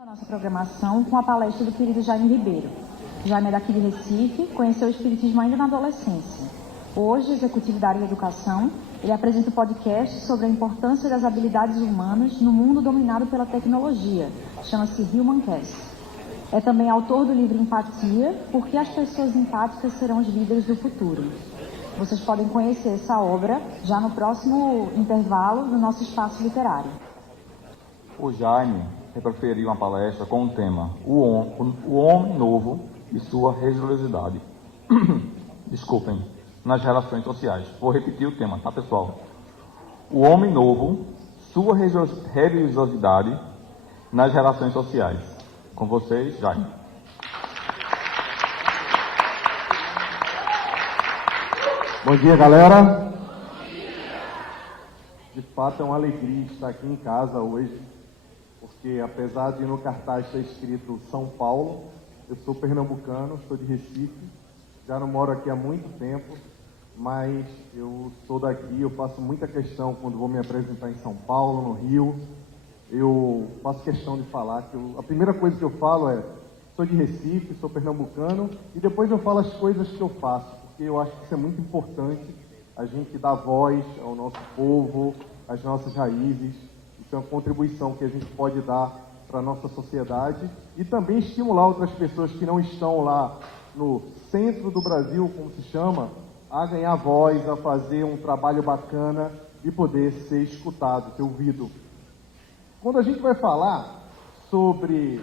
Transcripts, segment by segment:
A nossa programação com a palestra do querido Jaime Ribeiro. Jaime é daqui de Recife, conheceu o Espiritismo ainda na adolescência. Hoje, executivo da área de educação, ele apresenta o podcast sobre a importância das habilidades humanas no mundo dominado pela tecnologia. Chama-se Humancast. É também autor do livro Empatia, Porque as pessoas empáticas serão os líderes do futuro. Vocês podem conhecer essa obra já no próximo intervalo do nosso espaço literário. O Jaime preferiu uma palestra com o tema O Homem Novo e Sua Religiosidade. Desculpem, nas relações sociais. Vou repetir o tema, tá, pessoal? O Homem Novo, Sua Religiosidade nas relações sociais. Com vocês, Jaime. Bom dia, galera. De fato, é uma alegria estar aqui em casa hoje, porque apesar de no cartaz estar escrito São Paulo, eu sou pernambucano, sou de Recife, já não moro aqui há muito tempo, mas eu sou daqui, eu faço muita questão quando vou me apresentar em São Paulo, no Rio, eu faço questão de falar que a primeira coisa que eu falo é sou de Recife, sou pernambucano, e depois eu falo as coisas que eu faço, porque eu acho que isso é muito importante, a gente dar voz ao nosso povo, às nossas raízes. Isso é uma contribuição que a gente pode dar para a nossa sociedade e também estimular outras pessoas que não estão lá no centro do Brasil, como se chama, a ganhar voz, a fazer um trabalho bacana e poder ser escutado, ser ouvido. Quando a gente vai falar sobre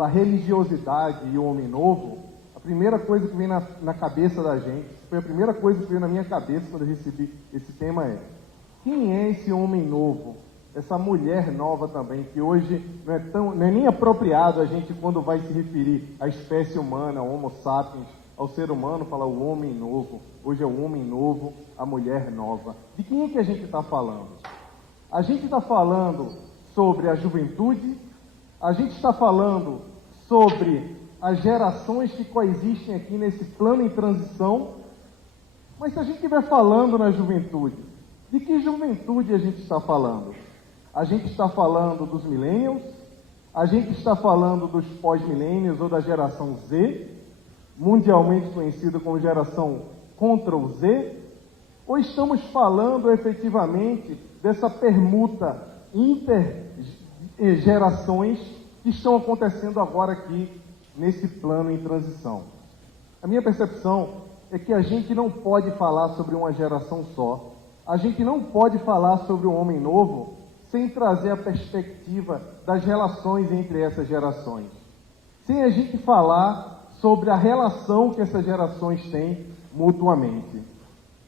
a religiosidade e o homem novo, a primeira coisa que vem na cabeça da gente, foi a primeira coisa que veio na minha cabeça quando eu recebi esse tema é: quem é esse homem novo? Essa mulher nova também, que hoje não é nem apropriado a gente, quando vai se referir à espécie humana, ao Homo sapiens, ao ser humano, falar o homem novo. Hoje é o homem novo, a mulher nova. De quem é que a gente está falando? A gente está falando sobre a juventude, a gente está falando sobre as gerações que coexistem aqui nesse plano em transição, mas se a gente estiver falando na juventude, de que juventude a gente está falando? A gente está falando dos millennials, a gente está falando dos pós-millennials ou da geração Z, mundialmente conhecida como geração Ctrl Z, ou estamos falando efetivamente dessa permuta intergerações que estão acontecendo agora aqui nesse plano em transição? A minha percepção é que a gente não pode falar sobre uma geração só, a gente não pode falar sobre o homem novo sem trazer a perspectiva das relações entre essas gerações, sem a gente falar sobre a relação que essas gerações têm mutuamente.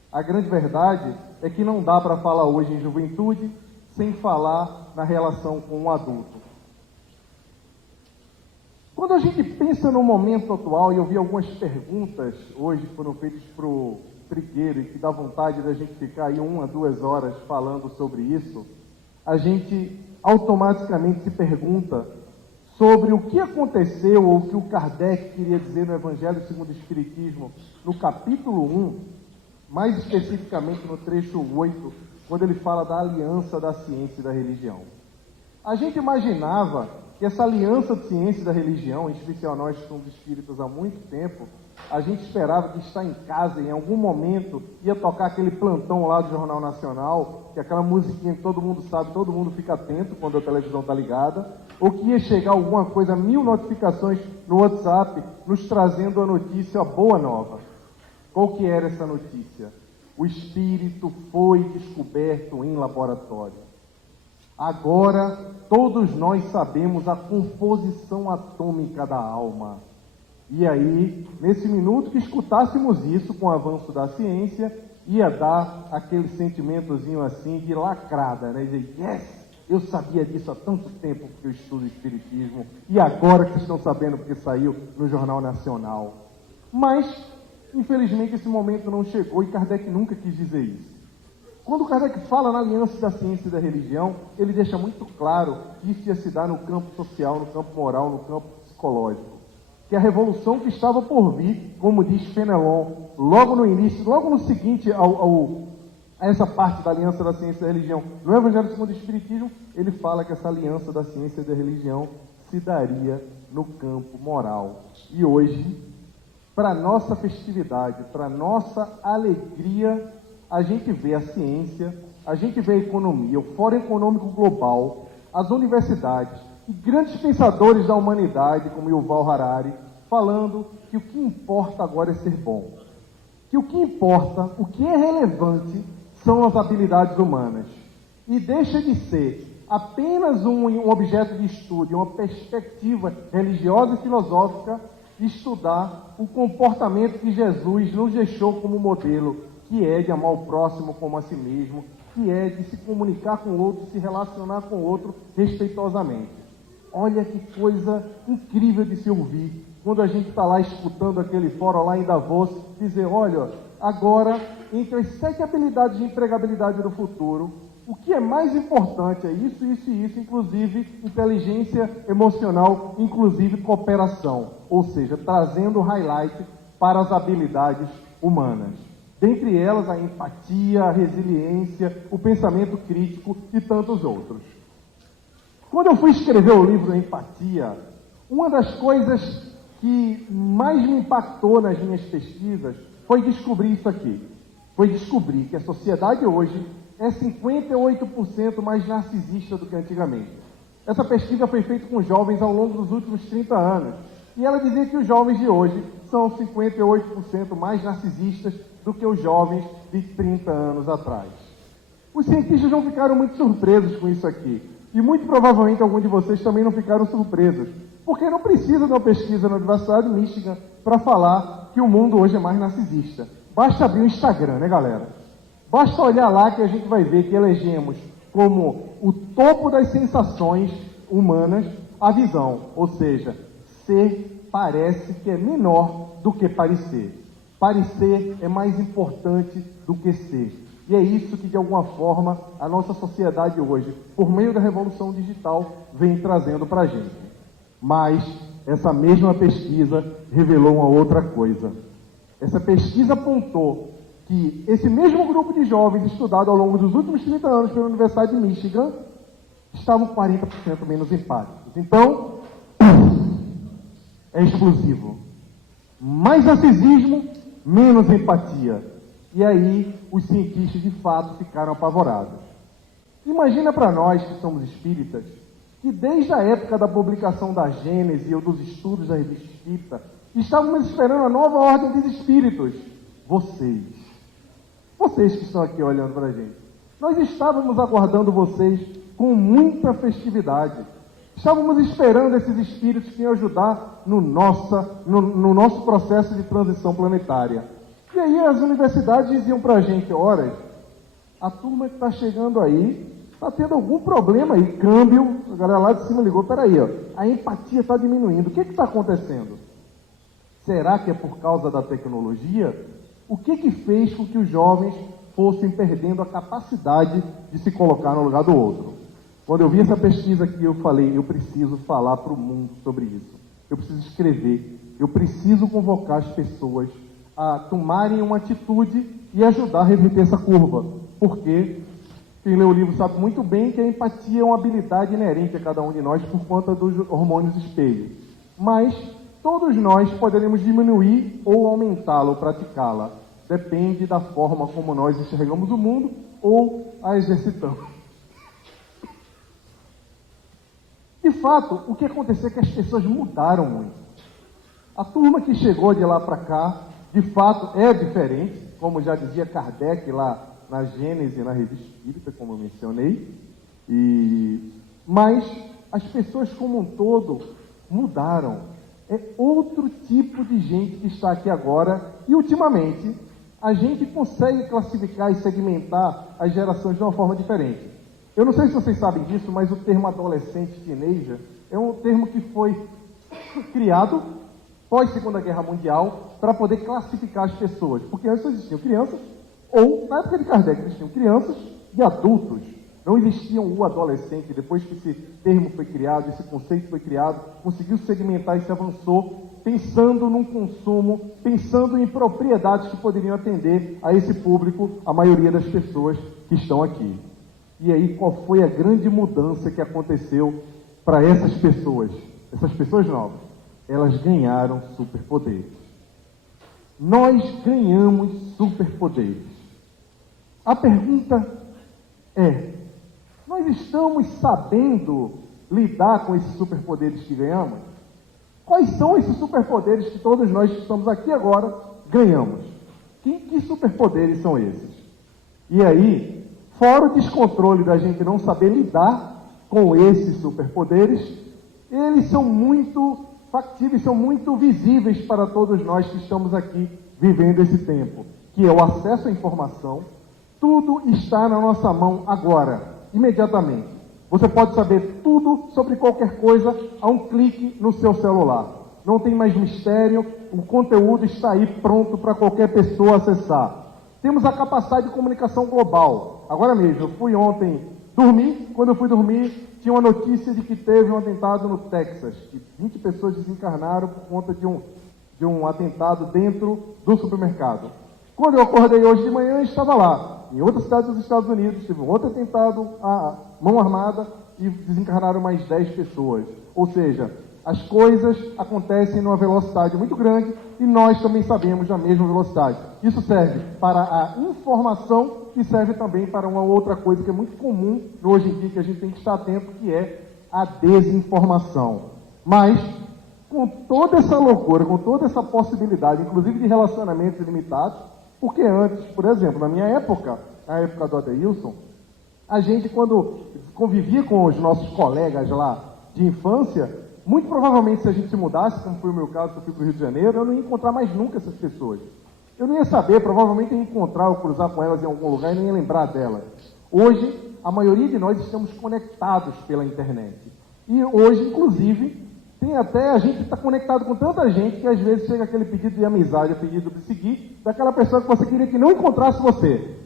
A grande verdade é que não dá para falar hoje em juventude sem falar na relação com o adulto. Quando a gente pensa no momento atual, e eu vi algumas perguntas hoje que foram feitas para o Trigueiro e que dá vontade da gente ficar aí 1 a 2 horas falando sobre isso, a gente automaticamente se pergunta sobre o que aconteceu ou o que o Kardec queria dizer no Evangelho segundo o Espiritismo, no capítulo 1, mais especificamente no trecho 8, quando ele fala da aliança da ciência e da religião. A gente imaginava que essa aliança de ciência e da religião, em especial nós que somos espíritas há muito tempo, a gente esperava que estar em casa, em algum momento, ia tocar aquele plantão lá do Jornal Nacional, que é aquela musiquinha que todo mundo sabe, todo mundo fica atento quando a televisão está ligada, ou que ia chegar alguma coisa, 1000 notificações no WhatsApp, nos trazendo a notícia, a boa nova. Qual que era essa notícia? O espírito foi descoberto em laboratório. Agora, todos nós sabemos a composição atômica da alma. E aí, nesse minuto que escutássemos isso com o avanço da ciência, ia dar aquele sentimentozinho assim de lacrada, né? Dizer, yes, eu sabia disso há tanto tempo porque eu estudo Espiritismo, e agora que vocês estão sabendo porque saiu no Jornal Nacional. Mas, infelizmente, esse momento não chegou e Kardec nunca quis dizer isso. Quando Kardec fala na aliança da ciência e da religião, ele deixa muito claro que isso ia se dar no campo social, no campo moral, no campo psicológico. Que a revolução que estava por vir, como diz Fenelon, logo no início, logo no seguinte a essa parte da aliança da ciência e da religião, no Evangelho segundo o Espiritismo, ele fala que essa aliança da ciência e da religião se daria no campo moral. E hoje, para nossa festividade, para nossa alegria, a gente vê a ciência, a gente vê a economia, o Fórum Econômico Global, as universidades e grandes pensadores da humanidade, como Yuval Harari, falando que o que importa agora é ser bom. Que o que importa, o que é relevante, são as habilidades humanas. E deixa de ser apenas um objeto de estudo, uma perspectiva religiosa e filosófica, de estudar o comportamento que Jesus nos deixou como modelo, que é de amar o próximo como a si mesmo, que é de se comunicar com o outro, se relacionar com o outro respeitosamente. Olha que coisa incrível de se ouvir, quando a gente está lá escutando aquele fórum lá em Davos, dizer, olha, agora, entre as 7 habilidades de empregabilidade do futuro, o que é mais importante é isso, isso e isso, inclusive inteligência emocional, inclusive cooperação, ou seja, trazendo highlight para as habilidades humanas. Dentre elas, a empatia, a resiliência, o pensamento crítico e tantos outros. Quando eu fui escrever o livro Empatia, uma das coisas que mais me impactou nas minhas pesquisas foi descobrir isso aqui. Foi descobrir que a sociedade hoje é 58% mais narcisista do que antigamente. Essa pesquisa foi feita com jovens ao longo dos últimos 30 anos. E ela dizia que os jovens de hoje são 58% mais narcisistas do que os jovens de 30 anos atrás. Os cientistas não ficaram muito surpresos com isso aqui. E muito provavelmente alguns de vocês também não ficaram surpresos. Porque não precisa de uma pesquisa na Universidade de Michigan para falar que o mundo hoje é mais narcisista. Basta abrir o Instagram, né, galera? Basta olhar lá que a gente vai ver que elegemos como o topo das sensações humanas a visão. Ou seja, ser parece que é menor do que parecer. Parecer é mais importante do que ser. E é isso que, de alguma forma, a nossa sociedade hoje, por meio da revolução digital, vem trazendo para a gente. Mas essa mesma pesquisa revelou uma outra coisa. Essa pesquisa apontou que esse mesmo grupo de jovens estudado ao longo dos últimos 30 anos pela Universidade de Michigan estavam 40% menos empáticos. Então, é explosivo. Mais narcisismo, menos empatia. E aí, os cientistas, de fato, ficaram apavorados. Imagina para nós, que somos espíritas, que desde a época da publicação da Gênese ou dos estudos da Revista Espírita, estávamos esperando a nova ordem dos espíritos. Vocês que estão aqui olhando para a gente. Nós estávamos aguardando vocês com muita festividade. Estávamos esperando esses espíritos que iam ajudar no nosso processo de transição planetária. E aí as universidades diziam para a gente, olha, a turma que está chegando aí está tendo algum problema aí, câmbio, a galera lá de cima ligou, peraí, ó, a empatia está diminuindo, o que está acontecendo? Será que é por causa da tecnologia? O que fez com que os jovens fossem perdendo a capacidade de se colocar no lugar do outro? Quando eu vi essa pesquisa aqui, eu falei, eu preciso falar para o mundo sobre isso. Eu preciso escrever, eu preciso convocar as pessoas a tomarem uma atitude e ajudar a reverter essa curva. Porque quem lê o livro sabe muito bem que a empatia é uma habilidade inerente a cada um de nós por conta dos hormônios espelho. Mas todos nós poderemos diminuir ou aumentá-la ou praticá-la. Depende da forma como nós enxergamos o mundo ou a exercitamos. De fato, o que aconteceu é que as pessoas mudaram muito. A turma que chegou de lá para cá, de fato, é diferente, como já dizia Kardec lá na Gênese, na Revista Espírita, como eu mencionei. Mas as pessoas como um todo mudaram. É outro tipo de gente que está aqui agora. E, ultimamente, a gente consegue classificar e segmentar as gerações de uma forma diferente. Eu não sei se vocês sabem disso, mas o termo adolescente, teenager, é um termo que foi criado pós-Segunda Guerra Mundial para poder classificar as pessoas. Porque antes existiam crianças, ou, na época de Kardec, existiam crianças e adultos. Não existiam o adolescente. Depois que esse termo foi criado, esse conceito foi criado, conseguiu segmentar e se avançou, pensando num consumo, pensando em propriedades que poderiam atender a esse público, a maioria das pessoas que estão aqui. E aí, qual foi a grande mudança que aconteceu para essas pessoas? essas pessoas novas, elas ganharam superpoderes. Nós ganhamos superpoderes. A pergunta é: nós estamos sabendo lidar com esses superpoderes que ganhamos? Quais são esses superpoderes que todos nós que estamos aqui agora ganhamos? Que superpoderes são esses? E aí, fora o descontrole da gente não saber lidar com esses superpoderes, eles são muito factíveis, são muito visíveis para todos nós que estamos aqui vivendo esse tempo, que é o acesso à informação. Tudo está na nossa mão agora, imediatamente. Você pode saber tudo sobre qualquer coisa a um clique no seu celular. Não tem mais mistério, o conteúdo está aí pronto para qualquer pessoa acessar. Temos a capacidade de comunicação global. Agora mesmo, eu fui ontem dormir, quando eu fui dormir, tinha uma notícia de que teve um atentado no Texas, que 20 pessoas desencarnaram por conta de um atentado dentro do supermercado. Quando eu acordei hoje de manhã, estava lá. Em outra cidade dos Estados Unidos, teve um outro atentado à mão armada e desencarnaram mais 10 pessoas. Ou seja, as coisas acontecem numa velocidade muito grande e nós também sabemos na mesma velocidade. Isso serve para a informação e serve também para uma outra coisa que é muito comum hoje em dia, que a gente tem que estar atento, que é a desinformação. Mas, com toda essa loucura, com toda essa possibilidade, inclusive de relacionamentos ilimitados, porque antes, por exemplo, na minha época, na época do Adeilson, a gente, quando convivia com os nossos colegas lá de infância, muito provavelmente, se a gente se mudasse, como foi o meu caso, que eu fui para o Rio de Janeiro, eu não ia encontrar mais nunca essas pessoas. Eu não ia saber, provavelmente ia encontrar ou cruzar com elas em algum lugar e não ia lembrar delas. Hoje, a maioria de nós estamos conectados pela internet. E hoje, inclusive, a gente está conectado com tanta gente que às vezes chega aquele pedido de amizade, o pedido de seguir, daquela pessoa que você queria que não encontrasse você.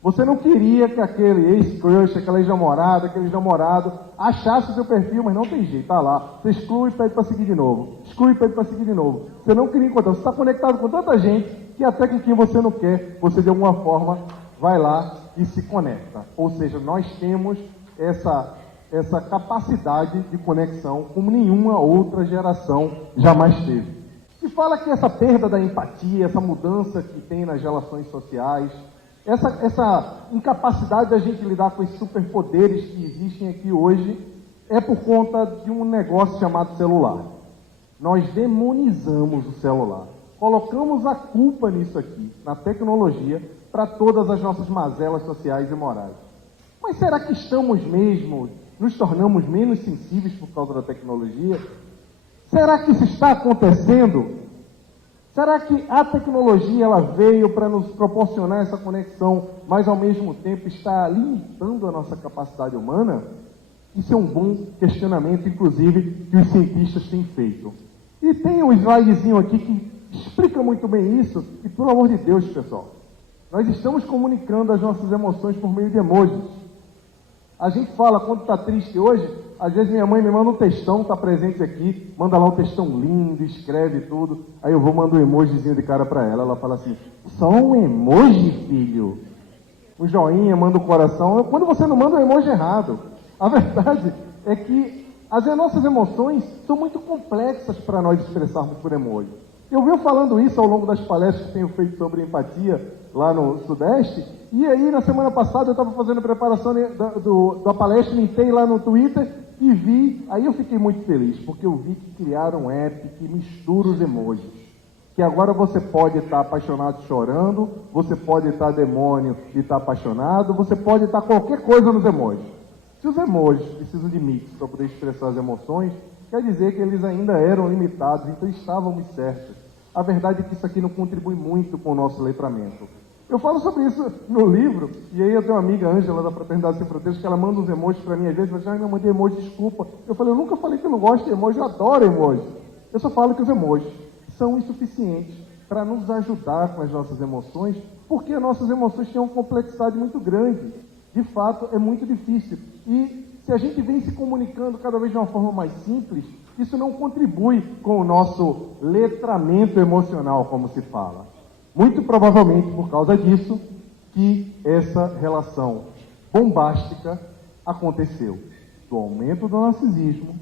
Você não queria que aquele ex-crush, aquela ex-namorada, aquele ex-namorado achasse o seu perfil, mas não tem jeito, tá lá. Você exclui e pede para seguir de novo. Exclui e pede para seguir de novo. Você não queria encontrar. Você está conectado com tanta gente que até com quem você não quer, você de alguma forma vai lá e se conecta. Ou seja, nós temos essa capacidade de conexão como nenhuma outra geração jamais teve. Se fala que essa perda da empatia, essa mudança que tem nas relações sociais, essa incapacidade da gente lidar com esses superpoderes que existem aqui hoje é por conta de um negócio chamado celular. Nós demonizamos o celular. Colocamos a culpa nisso aqui, na tecnologia, para todas as nossas mazelas sociais e morais. Mas será que nos tornamos menos sensíveis por causa da tecnologia? Será que isso está acontecendo? Será que a tecnologia ela veio para nos proporcionar essa conexão, mas ao mesmo tempo está limitando a nossa capacidade humana? Isso é um bom questionamento, inclusive, que os cientistas têm feito. E tem um slidezinho aqui que explica muito bem isso, e pelo amor de Deus, pessoal, nós estamos comunicando as nossas emoções por meio de emojis. A gente fala, quando está triste hoje, às vezes minha mãe me manda um textão, está presente aqui, manda lá um textão lindo, escreve tudo, aí eu vou mandar um emojizinho de cara para ela, ela fala assim, só um emoji, filho? Um joinha, manda um coração, quando você não manda um emoji errado. A verdade é que as nossas emoções são muito complexas para nós expressarmos por emoji. Eu venho falando isso ao longo das palestras que tenho feito sobre empatia lá no Sudeste, e aí na semana passada eu estava fazendo a preparação da palestra, entrei lá no Twitter e vi, aí eu fiquei muito feliz, porque eu vi que criaram um app que mistura os emojis, que agora você pode estar apaixonado chorando, você pode estar demônio e estar apaixonado, você pode estar qualquer coisa nos emojis. Se os emojis precisam de mix para poder expressar as emoções, quer dizer que eles ainda eram limitados, então estávamos certos. A verdade é que isso aqui não contribui muito com o nosso letramento. Eu falo sobre isso no livro, e aí eu tenho uma amiga, Ângela, da Fraternidade Sem Fronteiras, que ela manda uns emojis para mim, às vezes, mas não mandei emoji, desculpa. Eu falei, eu nunca falei que eu não gosto de emoji, eu adoro emoji. Eu só falo que os emojis são insuficientes para nos ajudar com as nossas emoções, porque as nossas emoções têm uma complexidade muito grande. De fato, é muito difícil. E se a gente vem se comunicando cada vez de uma forma mais simples, isso não contribui com o nosso letramento emocional, como se fala. Muito provavelmente por causa disso que essa relação bombástica aconteceu. Do aumento do narcisismo,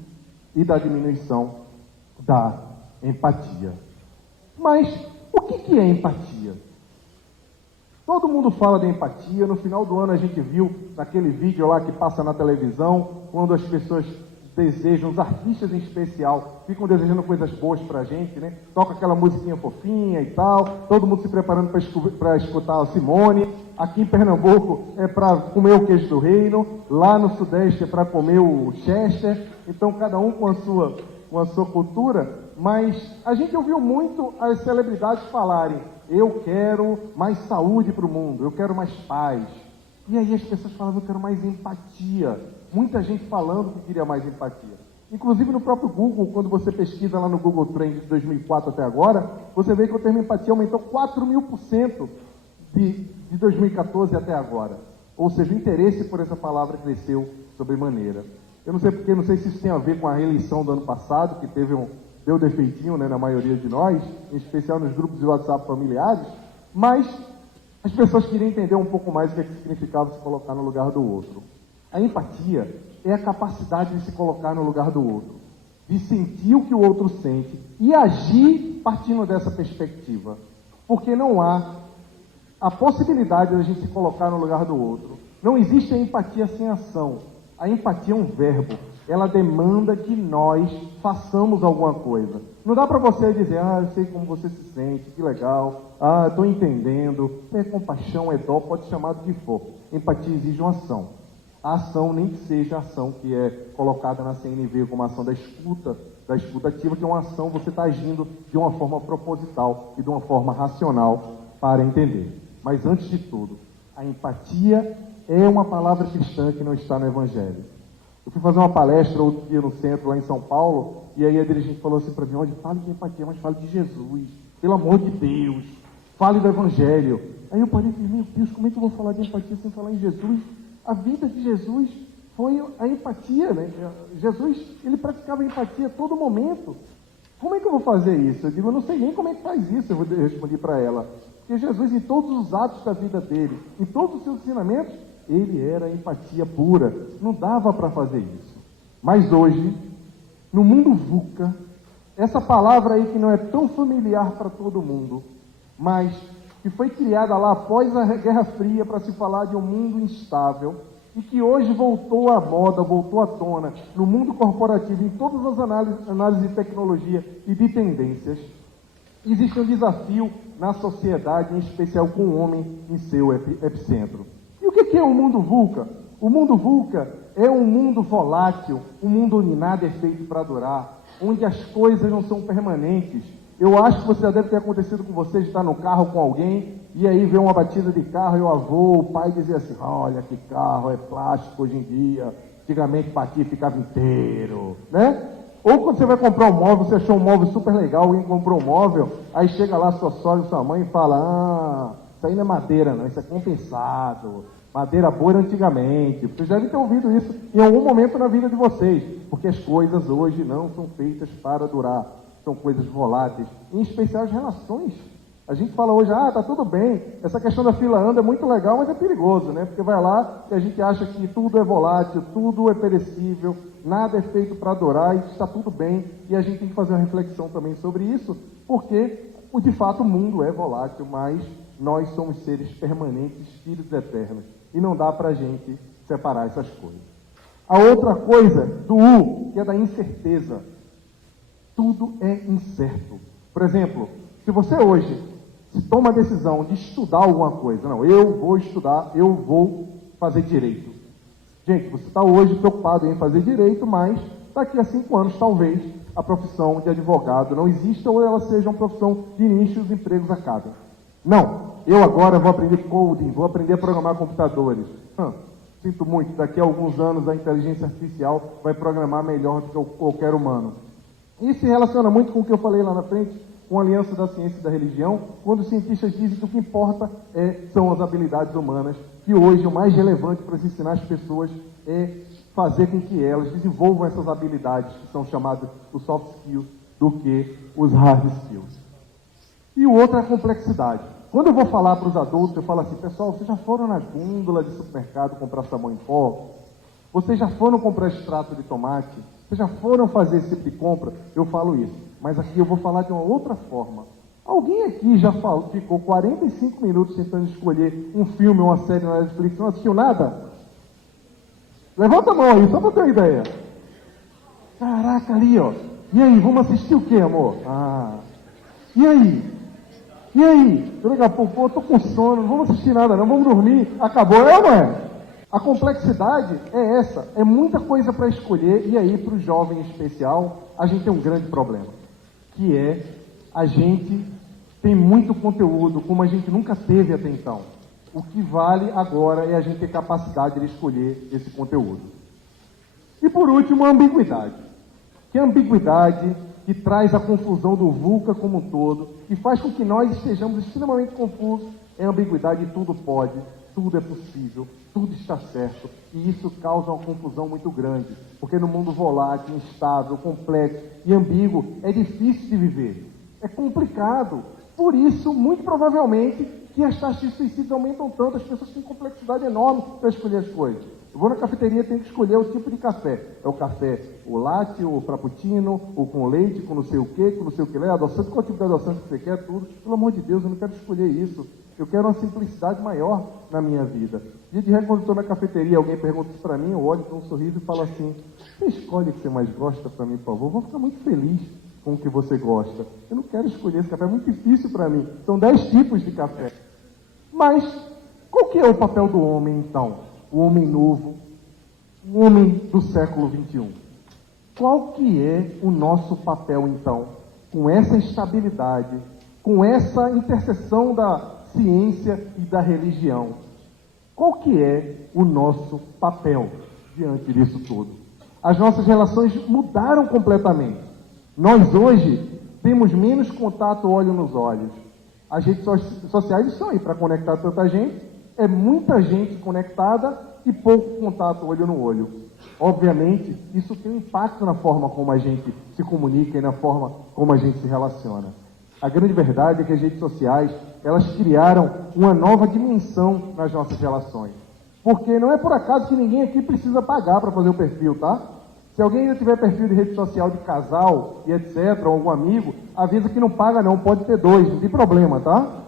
e da diminuição da empatia. Mas o que é empatia? Todo mundo fala de empatia. No final do ano a gente viu naquele vídeo lá que passa na televisão, quando as pessoas desejam, os artistas em especial, ficam desejando coisas boas pra gente, né? Toca aquela musiquinha fofinha e tal, todo mundo se preparando para escutar a Simone. Aqui em Pernambuco é para comer o queijo do reino, lá no Sudeste é para comer o Chester. Então cada um com a sua cultura, mas a gente ouviu muito as celebridades falarem: eu quero mais saúde para o mundo, eu quero mais paz. E aí as pessoas falavam: eu quero mais empatia. Muita gente falando que queria mais empatia. Inclusive no próprio Google, quando você pesquisa lá no Google Trends de 2004 até agora, você vê que o termo empatia aumentou 4.000% de 2014 até agora. Ou seja, o interesse por essa palavra cresceu sobremaneira. Eu não sei porque, não sei se isso tem a ver com a reeleição do ano passado, que deu defeitinho, né, na maioria de nós, em especial nos grupos de WhatsApp familiares, mas as pessoas queriam entender um pouco mais o que significava se colocar no lugar do outro. A empatia é a capacidade de se colocar no lugar do outro, de sentir o que o outro sente e agir partindo dessa perspectiva. Porque não há a possibilidade de a gente se colocar no lugar do outro. Não existe a empatia sem ação. A empatia é um verbo. Ela demanda que nós façamos alguma coisa. Não dá para você dizer: eu sei como você se sente, que legal, estou entendendo. É compaixão, é dó, pode chamar do que for. Empatia exige uma ação. A ação, nem que seja a ação que é colocada na CNV como a ação da escuta ativa, que é uma ação, você está agindo de uma forma proposital e de uma forma racional para entender. Mas antes de tudo, a empatia é uma palavra cristã que não está no Evangelho. Eu fui fazer uma palestra outro dia no centro, lá em São Paulo, e aí a dirigente falou assim para mim: olha, fale de empatia, mas fale de Jesus, pelo amor de Deus, fale do Evangelho. Aí eu parei e falei: meu Deus, como é que eu vou falar de empatia sem falar em Jesus? A vida de Jesus foi a empatia, né? Jesus, ele praticava empatia a todo momento. Como é que eu vou fazer isso? Eu digo: eu não sei nem como é que faz isso, eu respondi para ela. Porque Jesus, em todos os atos da vida dele, em todos os seus ensinamentos, ele era empatia pura. Não dava para fazer isso. Mas hoje, no mundo VUCA, essa palavra aí que não é tão familiar para todo mundo, mas que foi criada lá após a Guerra Fria para se falar de um mundo instável e que hoje voltou à moda, voltou à tona no mundo corporativo, em todas as análises de tecnologia e de tendências. Existe um desafio na sociedade, em especial com o homem em seu epicentro. E o que é o mundo VUCA? O mundo VUCA é um mundo volátil, um mundo onde nada é feito para durar, onde as coisas não são permanentes. Eu acho que você já deve ter acontecido com você de estar no carro com alguém e aí ver uma batida de carro e o avô, o pai dizia assim: olha que carro, é plástico hoje em dia, antigamente batia e ficava inteiro, né? Ou quando você vai comprar um móvel, você achou um móvel super legal, alguém comprou um móvel, aí chega lá sua sogra, sua mãe e fala: isso aí não é madeira não, isso é compensado, madeira boa era antigamente. Vocês devem ter ouvido isso em algum momento na vida de vocês, porque as coisas hoje não são feitas para durar. São coisas voláteis, em especial as relações. A gente fala hoje: tá tudo bem, essa questão da fila anda é muito legal, mas é perigoso, né? Porque vai lá e a gente acha que tudo é volátil, tudo é perecível, nada é feito para durar e está tudo bem. E a gente tem que fazer uma reflexão também sobre isso, porque, de fato, o mundo é volátil, mas nós somos seres permanentes, espíritos eternos. E não dá para a gente separar essas coisas. A outra coisa, do U, que é da incerteza. Tudo é incerto. Por exemplo, se você hoje se toma a decisão de estudar alguma coisa, não, eu vou estudar, eu vou fazer direito. Gente, você está hoje preocupado em fazer direito, mas daqui a 5 anos, talvez, a profissão de advogado não exista ou ela seja uma profissão de nicho e os empregos acabem. Não, eu agora vou aprender coding, vou aprender a programar computadores. Sinto muito, daqui a alguns anos a inteligência artificial vai programar melhor do que qualquer humano. Isso se relaciona muito com o que eu falei lá na frente, com a aliança da ciência e da religião, quando os cientistas dizem que o que importa são as habilidades humanas, que hoje o mais relevante para se ensinar as pessoas é fazer com que elas desenvolvam essas habilidades, que são chamadas os soft skills, do que os hard skills. E o outro é a complexidade. Quando eu vou falar para os adultos, eu falo assim: pessoal, vocês já foram na gôndola de supermercado comprar sabão em pó? Vocês já foram comprar extrato de tomate? Vocês já foram fazer esse tipo de compra? Eu falo isso. Mas aqui eu vou falar de uma outra forma. Alguém aqui já ficou 45 minutos tentando escolher um filme ou uma série na Netflix e não assistiu nada? Levanta a mão aí, só para ter uma ideia. Caraca, ali, ó. E aí, vamos assistir o quê, amor? E aí? E aí? Eu daqui a pouco, pô, tô com sono, não vamos assistir nada não, vamos dormir. Acabou, é ou não é? A complexidade é essa, é muita coisa para escolher, e aí, para o jovem em especial, a gente tem um grande problema, que é a gente tem muito conteúdo, como a gente nunca teve até então. O que vale agora é a gente ter capacidade de escolher esse conteúdo. E por último, a ambiguidade. Que é a ambiguidade que traz a confusão do VUCA como um todo, e faz com que nós estejamos extremamente confusos. É a ambiguidade de tudo pode, tudo é possível, tudo está certo, e isso causa uma confusão muito grande, porque no mundo volátil, instável, complexo e ambíguo, é difícil de viver, é complicado. Por isso, muito provavelmente, que as taxas de suicídio aumentam tanto, as pessoas têm complexidade enorme para escolher as coisas. Eu vou na cafeteria, tenho que escolher o tipo de café. É o café, o latte, o frappuccino, o com leite, com não sei o que, com não sei o que lá, adoçante, qual tipo de adoçante que você quer, tudo. Pelo amor de Deus, eu não quero escolher isso. Eu quero uma simplicidade maior na minha vida. Dia de resto, quando eu estou na cafeteria, alguém pergunta isso para mim, eu olho com um sorriso e falo assim: você escolhe o que você mais gosta para mim, por favor? Eu vou ficar muito feliz com o que você gosta. Eu não quero escolher esse café, é muito difícil para mim. São 10 tipos de café. Mas, qual que é o papel do homem, então? O homem novo, o homem do século XXI. Qual que é o nosso papel, então, com essa instabilidade, com essa interseção da ciência e da religião? Qual que é o nosso papel diante disso tudo? As nossas relações mudaram completamente. Nós hoje temos menos contato olho nos olhos. As redes sociais estão aí para conectar tanta gente. É muita gente conectada e pouco contato olho no olho. Obviamente, isso tem um impacto na forma como a gente se comunica e na forma como a gente se relaciona. A grande verdade é que as redes sociais, elas criaram uma nova dimensão nas nossas relações. Porque não é por acaso que ninguém aqui precisa pagar para fazer o perfil, tá? Se alguém ainda tiver perfil de rede social de casal e etc, ou algum amigo, avisa que não paga não, pode ter 2, não tem problema, tá?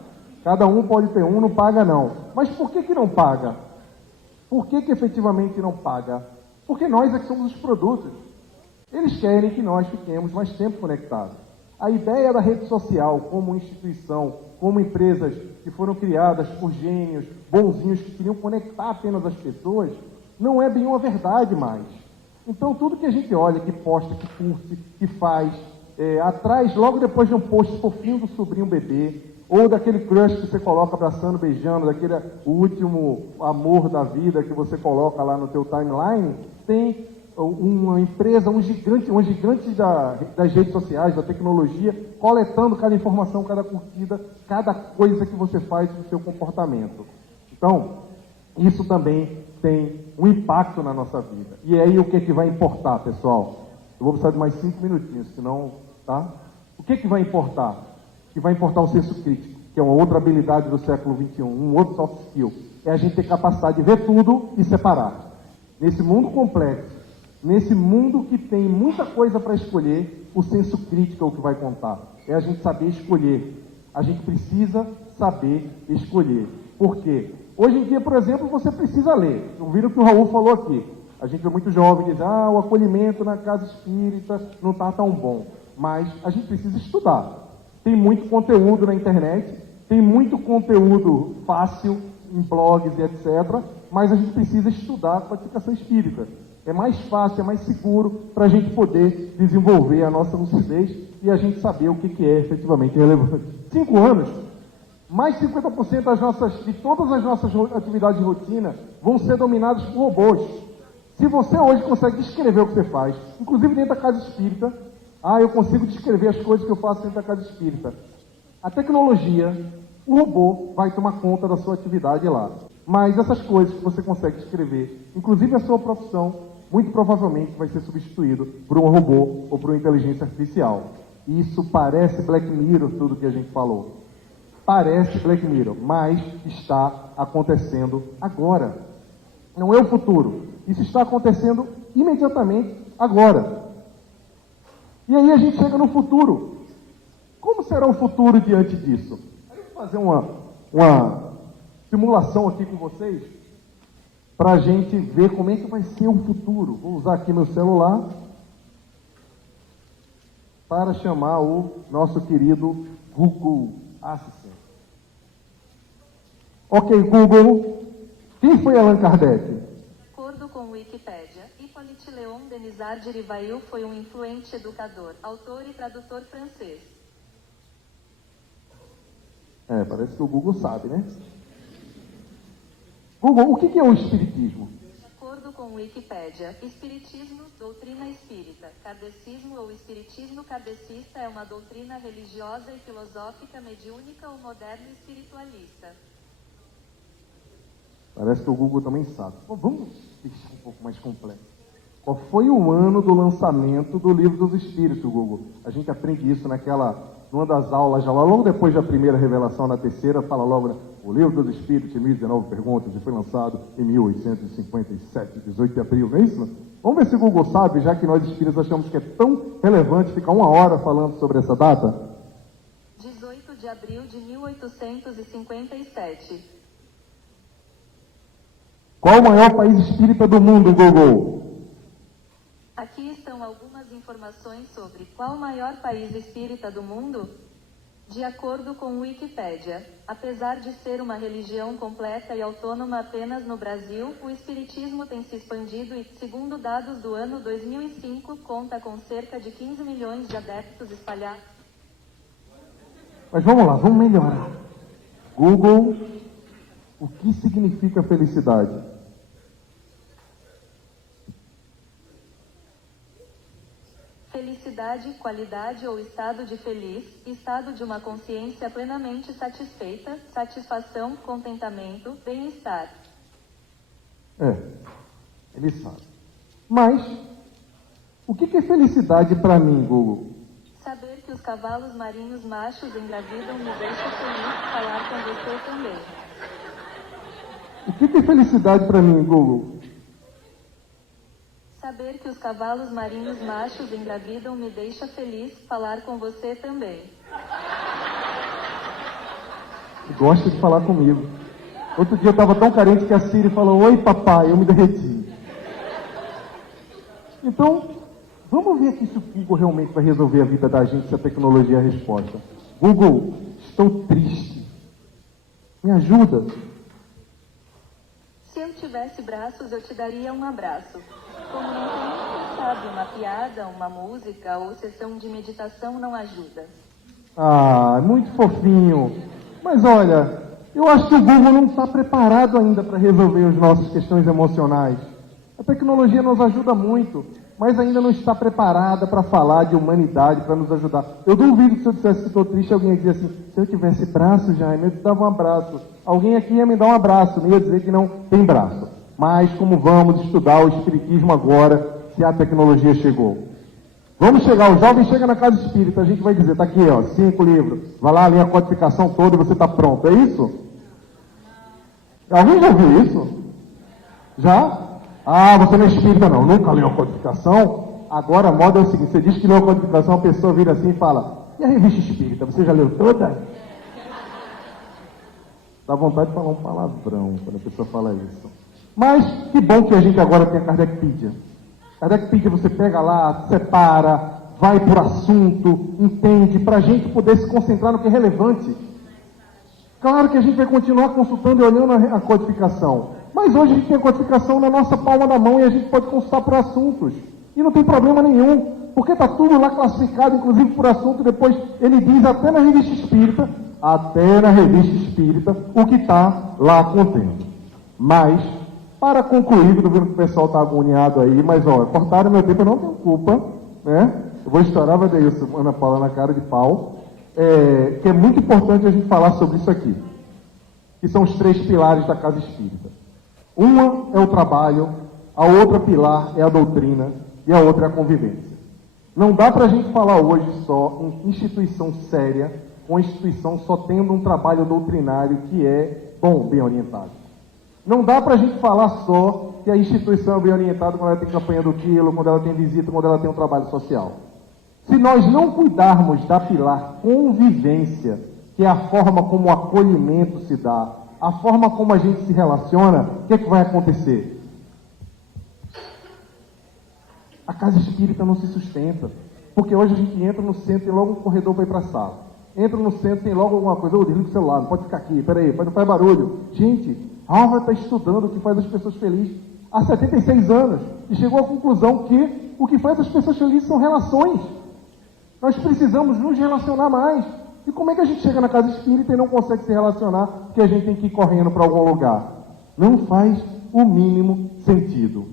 Cada um pode ter um, não paga não. Mas por que não paga? Por que efetivamente não paga? Porque nós é que somos os produtos. Eles querem que nós fiquemos mais tempo conectados. A ideia da rede social como instituição, como empresas que foram criadas por gênios, bonzinhos, que queriam conectar apenas as pessoas, não é bem uma verdade mais. Então, tudo que a gente olha, que posta, que curte, que faz, atrás, logo depois de um post fofinho do sobrinho bebê, ou daquele crush que você coloca abraçando, beijando, daquele último amor da vida que você coloca lá no teu timeline, tem uma empresa, um gigante das redes sociais, da tecnologia, coletando cada informação, cada curtida, cada coisa que você faz no seu comportamento. Então, isso também tem um impacto na nossa vida. E aí, o que é que vai importar, pessoal? Eu vou precisar de mais 5 minutinhos, senão, tá? O que é que vai importar? Que vai importar o senso crítico, que é uma outra habilidade do século XXI, um outro soft skill. É a gente ter capacidade de ver tudo e separar. Nesse mundo complexo, nesse mundo que tem muita coisa para escolher, o senso crítico é o que vai contar. É a gente saber escolher. A gente precisa saber escolher. Por quê? Hoje em dia, por exemplo, você precisa ler. Ouviram o que o Raul falou aqui. A gente é muito jovem e diz, o acolhimento na casa espírita não está tão bom. Mas a gente precisa estudar. Tem muito conteúdo na internet, tem muito conteúdo fácil em blogs e etc. Mas a gente precisa estudar a codificação espírita. É mais fácil, é mais seguro para a gente poder desenvolver a nossa lucidez e a gente saber o que é efetivamente relevante. 5 anos, mais de 50% de todas as nossas atividades de rotina vão ser dominadas por robôs. Se você hoje consegue descrever o que você faz, inclusive dentro da casa espírita, eu consigo descrever as coisas que eu faço dentro da casa espírita. A tecnologia, o robô vai tomar conta da sua atividade lá. Mas essas coisas que você consegue descrever, inclusive a sua profissão, muito provavelmente vai ser substituído por um robô ou por uma inteligência artificial. Isso parece Black Mirror, tudo que a gente falou. Parece Black Mirror, mas está acontecendo agora. Não é o futuro. Isso está acontecendo imediatamente agora. E aí a gente chega no futuro. Como será o futuro diante disso? Eu vou fazer uma simulação aqui com vocês para a gente ver como é que vai ser o futuro. Vou usar aqui meu celular para chamar o nosso querido Google Assistant. Ok, Google, quem foi Allan Kardec? De acordo com Wikipédia, Hippolyte Léon Denis de Rivail foi um influente educador, autor e tradutor francês. Parece que o Google sabe, né? Google, o que é o Espiritismo? De acordo com Wikipédia, Espiritismo, doutrina espírita. Kardecismo ou Espiritismo kardecista é uma doutrina religiosa e filosófica mediúnica ou moderno espiritualista. Parece que o Google também sabe. Bom, vamos deixar um pouco mais complexo. Qual foi o ano do lançamento do Livro dos Espíritos, Google? A gente aprende isso numa das aulas, já logo depois da primeira revelação, na terceira, fala logo, né? O Livro dos Espíritos, 1019 perguntas, e foi lançado em 1857, 18 de abril, não é isso? Vamos ver se o Google sabe, já que nós espíritos achamos que é tão relevante ficar 1 hora falando sobre essa data. 18 de abril de 1857. Qual o maior país espírita do mundo, Google? Aqui estão algumas informações sobre qual o maior país espírita do mundo? De acordo com Wikipédia, apesar de ser uma religião completa e autônoma apenas no Brasil, o espiritismo tem se expandido e, segundo dados do ano 2005, conta com cerca de 15 milhões de adeptos espalhados. Mas vamos lá, vamos melhorar. Google, o que significa felicidade? Felicidade, qualidade ou estado de feliz, estado de uma consciência plenamente satisfeita, satisfação, contentamento, bem-estar. Ele sabe. Mas, o que é felicidade para mim, Google? Saber que os cavalos marinhos machos engravidam me deixa feliz, falar com você também. O que é felicidade para mim, Google? Saber que os cavalos marinhos machos engravidam me deixa feliz, falar com você também. Gosta de falar comigo. Outro dia eu estava tão carente que a Siri falou, oi papai, eu me derreti. Então, vamos ver aqui se o Google realmente vai resolver a vida da gente, se a tecnologia é a resposta. Google, estou triste. Me ajuda. Se eu tivesse braços, eu te daria um abraço. Como não tenho, quem sabe, uma piada, uma música ou sessão de meditação não ajuda. Muito fofinho. Mas olha, eu acho que o Google não está preparado ainda para resolver as nossas questões emocionais. A tecnologia nos ajuda muito, mas ainda não está preparada para falar de humanidade, para nos ajudar. Eu duvido que se eu dissesse que estou triste, alguém ia dizer assim, se eu tivesse braço, Jaime, eu te dava um abraço. Alguém aqui ia me dar um abraço, não ia dizer que não tem braço. Mas como vamos estudar o Espiritismo agora, se a tecnologia chegou? Vamos chegar, o jovem chega na casa espírita, a gente vai dizer, tá aqui, ó, 5 livros, vai lá, lê a codificação toda e você está pronto, é isso? Alguém já viu isso? Já? Você não é espírita não, nunca leu a codificação? Agora a moda é o seguinte, você diz que leu a codificação, a pessoa vira assim e fala, e a revista espírita, você já leu toda? Dá vontade de falar um palavrão quando a pessoa fala isso. Mas que bom que a gente agora tem a Kardecpedia. Kardecpedia você pega lá, separa, vai por assunto, entende, para a gente poder se concentrar no que é relevante. Claro que a gente vai continuar consultando e olhando a codificação, mas hoje a gente tem a codificação na nossa palma da mão e a gente pode consultar por assuntos. E não tem problema nenhum, porque está tudo lá classificado, inclusive por assunto, depois ele diz até na revista espírita, o que está lá contendo. Mas, para concluir, estou vendo que o pessoal está agoniado aí, mas cortaram meu tempo, eu não tenho culpa, né? Eu vou estourar, vai dar isso, Ana Paula, na cara de pau, que é muito importante a gente falar sobre isso aqui, que são os 3 pilares da casa espírita. Uma é o trabalho, a outra pilar é a doutrina e a outra é a convivência. Não dá para a gente falar hoje só em instituição séria, uma instituição só tendo um trabalho doutrinário que é bom, bem orientado. Não dá para a gente falar só que a instituição é bem orientada quando ela tem campanha do quilo, quando ela tem visita, quando ela tem um trabalho social. Se nós não cuidarmos da pilar convivência, que é a forma como o acolhimento se dá, a forma como a gente se relaciona, o que é que vai acontecer? A casa espírita não se sustenta. Porque hoje a gente entra no centro e tem logo um corredor para ir para a sala. Entra no centro, tem logo alguma coisa, desliga o celular, não pode ficar aqui, peraí, não faz barulho. Gente, a Alva está estudando o que faz as pessoas felizes há 76 anos e chegou à conclusão que o que faz as pessoas felizes são relações. Nós precisamos nos relacionar mais. E como é que a gente chega na casa espírita e não consegue se relacionar porque a gente tem que ir correndo para algum lugar? Não faz o mínimo sentido.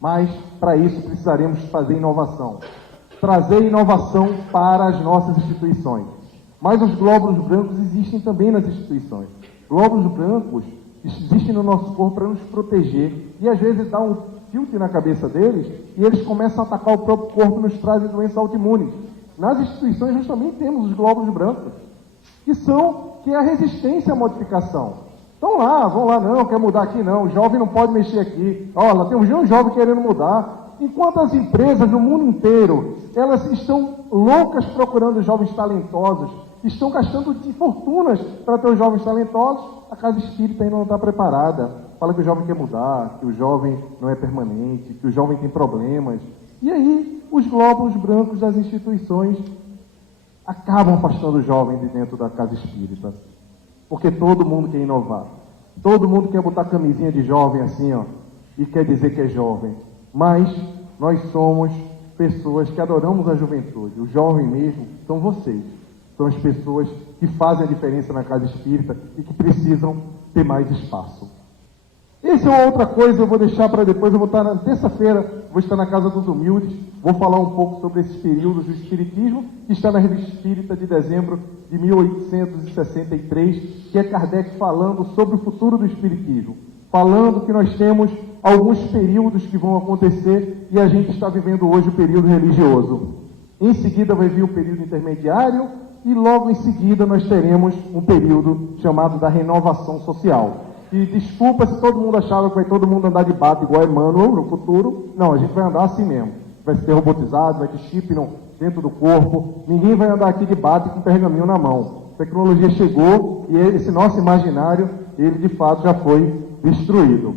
Mas, para isso, precisaremos fazer inovação. Trazer inovação para as nossas instituições. Mas os glóbulos brancos existem também nas instituições. Glóbulos brancos existem no nosso corpo para nos proteger. E, às vezes, dá um tilt na cabeça deles e eles começam a atacar o próprio corpo e nos trazem doenças autoimunes. Nas instituições nós também temos os glóbulos brancos, que é a resistência à modificação. Então vão lá, não, quer mudar aqui não, o jovem não pode mexer aqui. Olha, tem um jovem querendo mudar. Enquanto as empresas no mundo inteiro, elas estão loucas procurando jovens talentosos, estão gastando de fortunas para ter os jovens talentosos, a casa espírita ainda não está preparada. Fala que o jovem quer mudar, que o jovem não é permanente, que o jovem tem problemas. E aí, os glóbulos brancos das instituições acabam afastando o jovem de dentro da casa espírita. Porque todo mundo quer inovar. Todo mundo quer botar camisinha de jovem assim, ó, e quer dizer que é jovem. Mas nós somos pessoas que adoramos a juventude. O jovem mesmo são vocês. São as pessoas que fazem a diferença na casa espírita e que precisam ter mais espaço. Essa é uma outra coisa, eu vou deixar para depois. Eu vou estar na terça-feira, vou estar na Casa dos Humildes, vou falar um pouco sobre esses períodos do Espiritismo, que está na Revista Espírita de dezembro de 1863, que é Kardec falando sobre o futuro do Espiritismo, falando que nós temos alguns períodos que vão acontecer e a gente está vivendo hoje o período religioso. Em seguida vai vir o período intermediário e logo em seguida nós teremos um período chamado da renovação social. E desculpa se todo mundo achava que vai todo mundo andar de bata igual a Emmanuel no futuro. Não, a gente vai andar assim mesmo. Vai ser robotizado, vai ter chip dentro do corpo. Ninguém vai andar aqui de bata e com pergaminho na mão. A tecnologia chegou e esse nosso imaginário, ele de fato já foi destruído.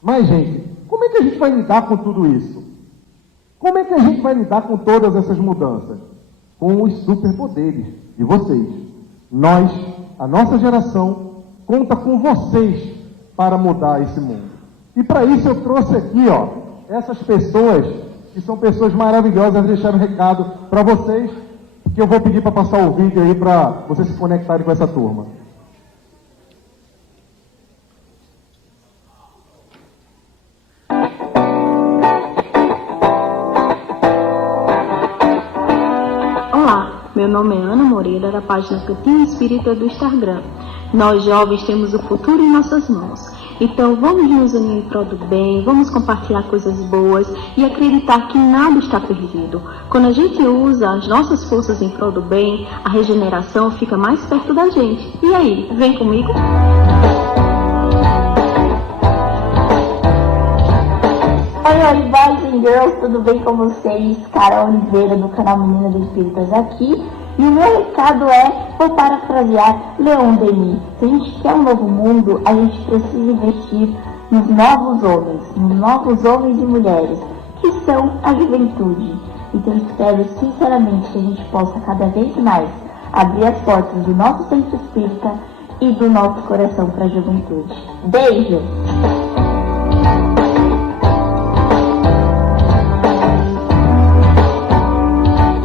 Mas, gente, como é que a gente vai lidar com tudo isso? Como é que a gente vai lidar com todas essas mudanças? Com os superpoderes de vocês. Nós, a nossa geração, conta com vocês para mudar esse mundo. E para isso eu trouxe aqui, ó, essas pessoas, que são pessoas maravilhosas, deixaram um recado para vocês, que eu vou pedir para passar o vídeo aí para vocês se conectarem com essa turma. Olá, meu nome é Ana Moreira, da página Cantinho Espírita do Instagram. Nós jovens temos o futuro em nossas mãos. Então vamos nos unir em prol do bem, vamos compartilhar coisas boas e acreditar que nada está perdido. Quando a gente usa as nossas forças em prol do bem, a regeneração fica mais perto da gente. E aí, vem comigo? Oi, boys and girls, tudo bem com vocês? Carol Oliveira, do canal Menina dos Espíritas aqui. E o meu recado vou parafrasear Leon Denis. Se a gente quer um novo mundo, a gente precisa investir nos novos homens e mulheres, que são a juventude. Então eu espero sinceramente que a gente possa cada vez mais abrir as portas do nosso centro espírita e do nosso coração para a juventude. Beijo!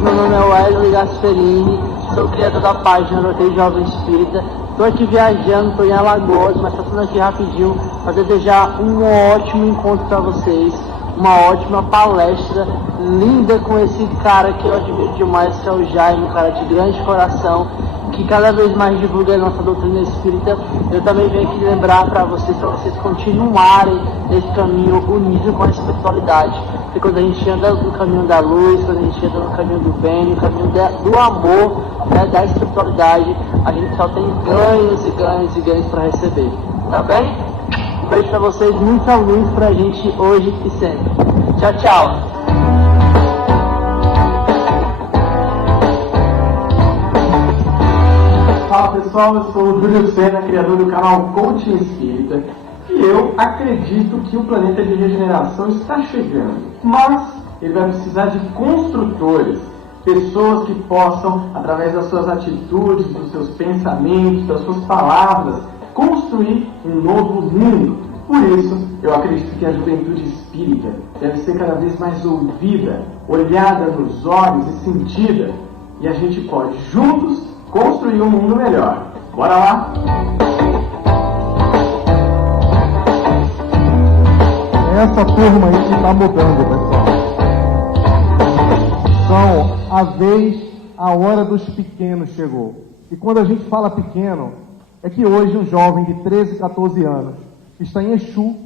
Meu nome é Wesley Gasperini, sou criador da página Roteiro Jovem Espírita. Estou aqui viajando, estou em Alagoas, mas passando aqui rapidinho para desejar um ótimo encontro para vocês, uma ótima palestra linda com esse cara que eu admiro demais, que é o Jaime, um cara de grande coração, que cada vez mais divulga a nossa doutrina espírita. Eu também venho aqui lembrar para vocês continuarem nesse caminho unido com a espiritualidade. Porque quando a gente anda no caminho da luz, quando a gente anda no caminho do bem, no caminho do amor, né, da espiritualidade, a gente só tem ganhos e ganhos e ganhos para receber. Tá bem? Um beijo para vocês, muita luz pra gente hoje e sempre. Tchau, tchau! pessoal, eu sou o Júlio Sena, criador do canal Coaching Espírita, e eu acredito que o planeta de regeneração está chegando, mas ele vai precisar de construtores, pessoas que possam, através das suas atitudes, dos seus pensamentos, das suas palavras, construir um novo mundo. Por isso, eu acredito que a juventude espírita deve ser cada vez mais ouvida, olhada nos olhos e sentida, e a gente pode, juntos, construir um mundo melhor. Bora lá? É essa turma aí que está mudando, pessoal. Então, a hora dos pequenos chegou. E quando a gente fala pequeno, é que hoje um jovem de 13, 14 anos, que está em Exu,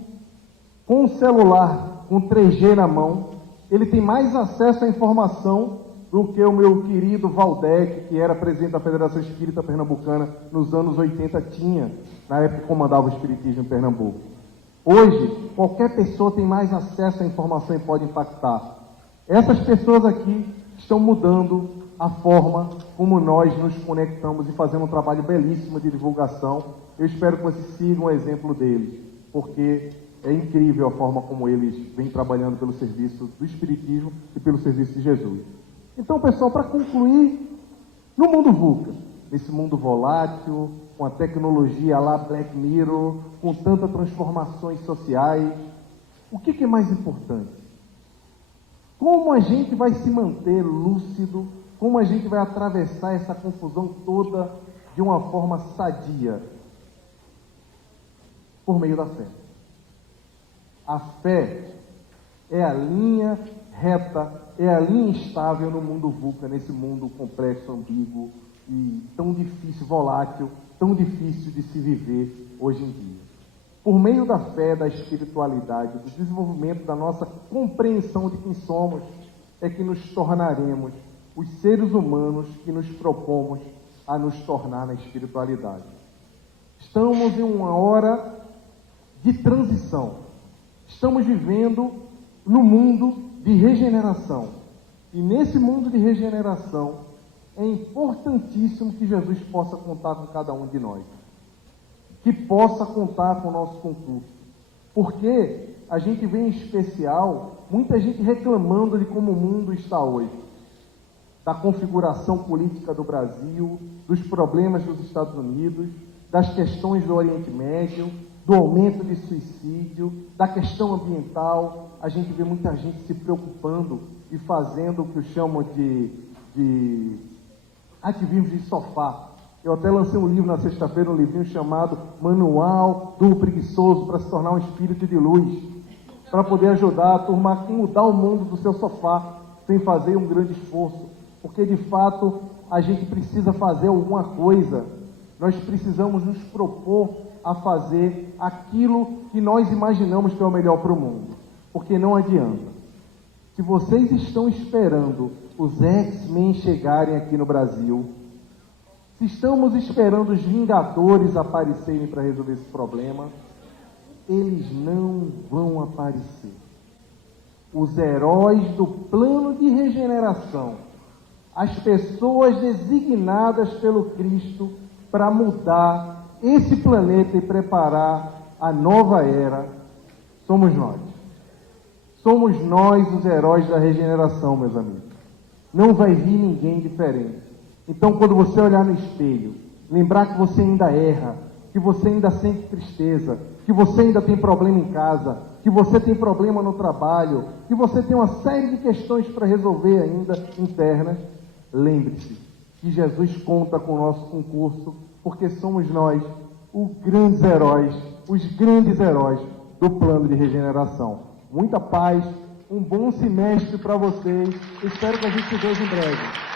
com um celular, com 3G na mão, ele tem mais acesso à informação do que o meu querido Valdec, que era presidente da Federação Espírita Pernambucana nos anos 80, tinha, na época que comandava o Espiritismo em Pernambuco. Hoje, qualquer pessoa tem mais acesso à informação e pode impactar. Essas pessoas aqui estão mudando a forma como nós nos conectamos e fazendo um trabalho belíssimo de divulgação. Eu espero que vocês sigam o exemplo deles, porque é incrível a forma como eles vêm trabalhando pelo serviço do Espiritismo e pelo serviço de Jesus. Então, pessoal, para concluir, no mundo VUCA, nesse mundo volátil, com a tecnologia lá Black Mirror, com tantas transformações sociais, o que é mais importante? Como a gente vai se manter lúcido, como a gente vai atravessar essa confusão toda de uma forma sadia? Por meio da fé. A fé é a linha reta, é a linha estável no mundo VUCA, nesse mundo complexo, ambíguo e tão difícil, volátil, tão difícil de se viver hoje em dia. Por meio da fé, da espiritualidade, do desenvolvimento da nossa compreensão de quem somos, é que nos tornaremos os seres humanos que nos propomos a nos tornar na espiritualidade. Estamos em uma hora de transição. Estamos vivendo no mundo de regeneração. E nesse mundo de regeneração, é importantíssimo que Jesus possa contar com cada um de nós. Que possa contar com o nosso concurso. Porque a gente vê em especial muita gente reclamando de como o mundo está hoje. Da configuração política do Brasil, dos problemas dos Estados Unidos, das questões do Oriente Médio, do aumento de suicídio, da questão ambiental. A gente vê muita gente se preocupando e fazendo o que eu chamo de ativismo de sofá. Eu até lancei um livro na sexta-feira, um livrinho chamado Manual do Preguiçoso para se tornar um espírito de luz, para poder ajudar a turma a mudar o mundo do seu sofá, sem fazer um grande esforço, porque de fato a gente precisa fazer alguma coisa, nós precisamos nos propor a fazer aquilo que nós imaginamos que é o melhor para o mundo, porque não adianta. Se vocês estão esperando os X-Men chegarem aqui no Brasil, se estamos esperando os Vingadores aparecerem para resolver esse problema, eles não vão aparecer. Os heróis do plano de regeneração, as pessoas designadas pelo Cristo para mudar esse planeta e preparar a nova era, somos nós. Somos nós os heróis da regeneração, meus amigos. Não vai vir ninguém diferente. Então, quando você olhar no espelho, lembrar que você ainda erra, que você ainda sente tristeza, que você ainda tem problema em casa, que você tem problema no trabalho, que você tem uma série de questões para resolver ainda internas, lembre-se que Jesus conta com o nosso concurso, porque somos nós os grandes heróis do plano de regeneração. Muita paz, um bom semestre para vocês, espero que a gente se veja em breve.